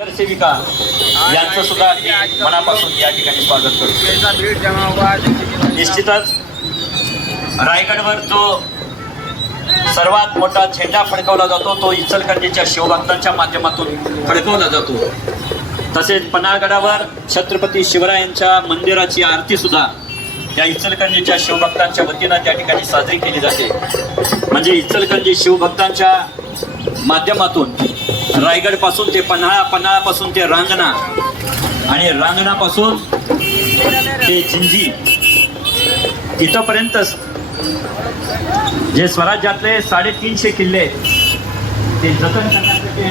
नगरसेविका यांचं सुद्धा मनापासून या ठिकाणी स्वागत करतो। निश्चितच रायगडवर जो सर्वात मोठा झेंडा फडकवला जातो तो इचलकरंजीच्या शिवभक्तांच्या माध्यमातून फडकवला जातो। तसेच पन्हाळगडावर छत्रपती शिवरायांच्या मंदिराची आरती सुद्धा या इचलकरंजीच्या शिवभक्तांच्या वतीनं त्या ठिकाणी साजरी केली जाते। म्हणजे इचलकरंजी शिवभक्तांच्या माध्यमातून रायगड पासून ते पन्हाळा, पन्हाळापासून ते रांगणा आणि रांगणापासून ते जिंजी तिथपर्यंत जे स्वराज्यातले 350 किल्ले ते जतन करण्यासाठी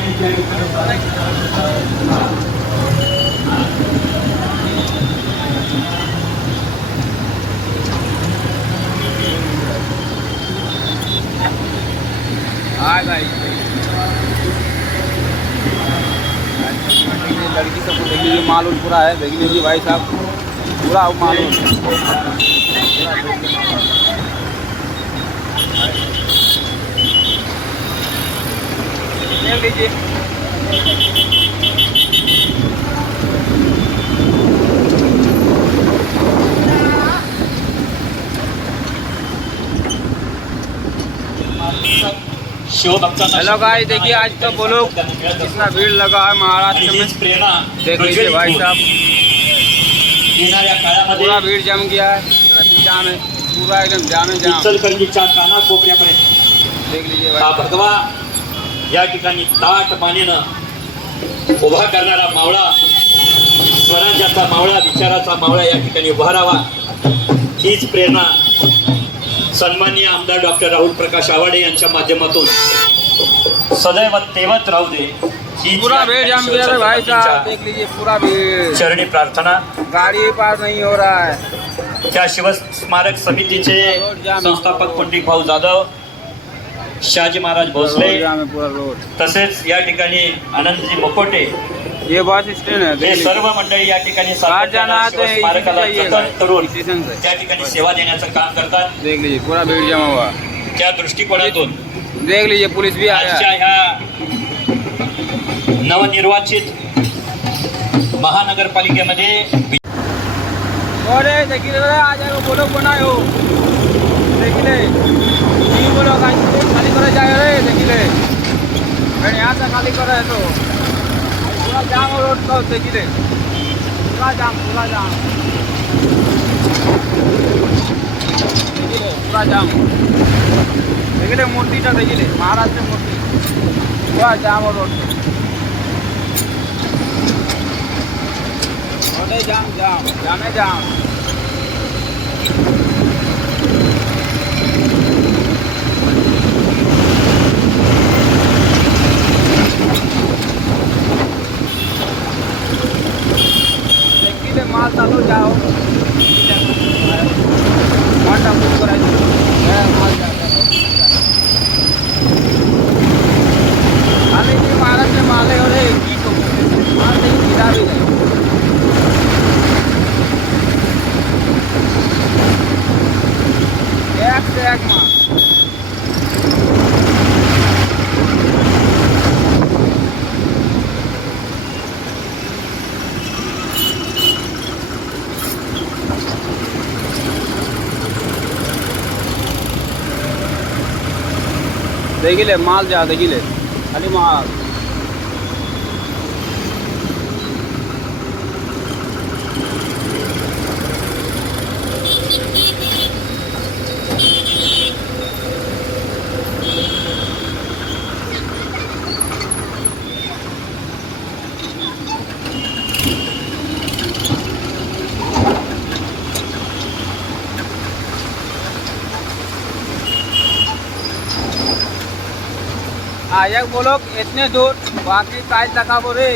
लड़की सबको देखिए मालूम पूरा है, देख लीजिए भाई साहब पूरा मालूम देख लीजिए। हेलो गाइस, देखिए आज तो बोलो कितना भीड़ लगा है महाराष्ट्र में। देख लीजिए भाई साहब पूरा भीड़ जम गया है, ट्रैफिक जाम है, पूरा एकदम जाम है जाम। इचलकरंजीच्या कानाकोपऱ्यापर्यंत देख लीजिए हा भाई भगवा या ठिकाणी ताट पाण्यानं उभा करणारा मावळा, स्वराज्याचा मावळा, विचाराचा मावळा या ठिकाणी उभा राहावा हीच प्रेरणा सन्माननीय आमदार डॉक्टर राहुल प्रकाश आवाडे यांच्या माध्यमातून सदैव तेवत राहू दे ही पूरा भीड़ जाम गया है भाई साहब। देख लीजिए पूरा भीड़, चरणी प्रार्थना। गाड़ी पार नहीं हो रहा है। त्या शिवस्मारक समितीचे संस्थापक पंडित भाऊ जाधव, शहाजी महाराज भोसले, पूरा रोड, तसेच या ठिकाणी आनंदजी मुकोटे, ये बस स्टैंड है। हे सर्व मंडळी या ठिकाणी स्मारकाला जतन करून त्या ठिकाणी सेवा देण्याचं काम करतात। देख लीजिए पूरा भीड़ जमा हुआ। त्या दृष्टिकोनातून देख लीजिए पुलिस भी आया आजच्या है। ह्या नवनिर्वाचित महानगरपालिकेमध्ये अरे देखिए आ जाएगा, बोलो बनाए हो, देखिए नहीं बोलो खाली करे जाए रे, देखिए मैंने यहाँ से खाली करे तो पूरा जाम रोड का, देखिए पूरा जाम देखिए पूरा जाम। देखिए मूर्ति था, देखिए महाराष्ट्र मूर्ति पूरा जाम रोड जाम जाम जामे जाम। देखिए माल चालू जाओ महाराष्ट्र माले हो रहे माल नहीं गिरा भी नहीं। एक से एक माल देखिए माल जा, देखिए खाली माल। आया बोलो इतने दूर बाकी प्राइस लगा बोले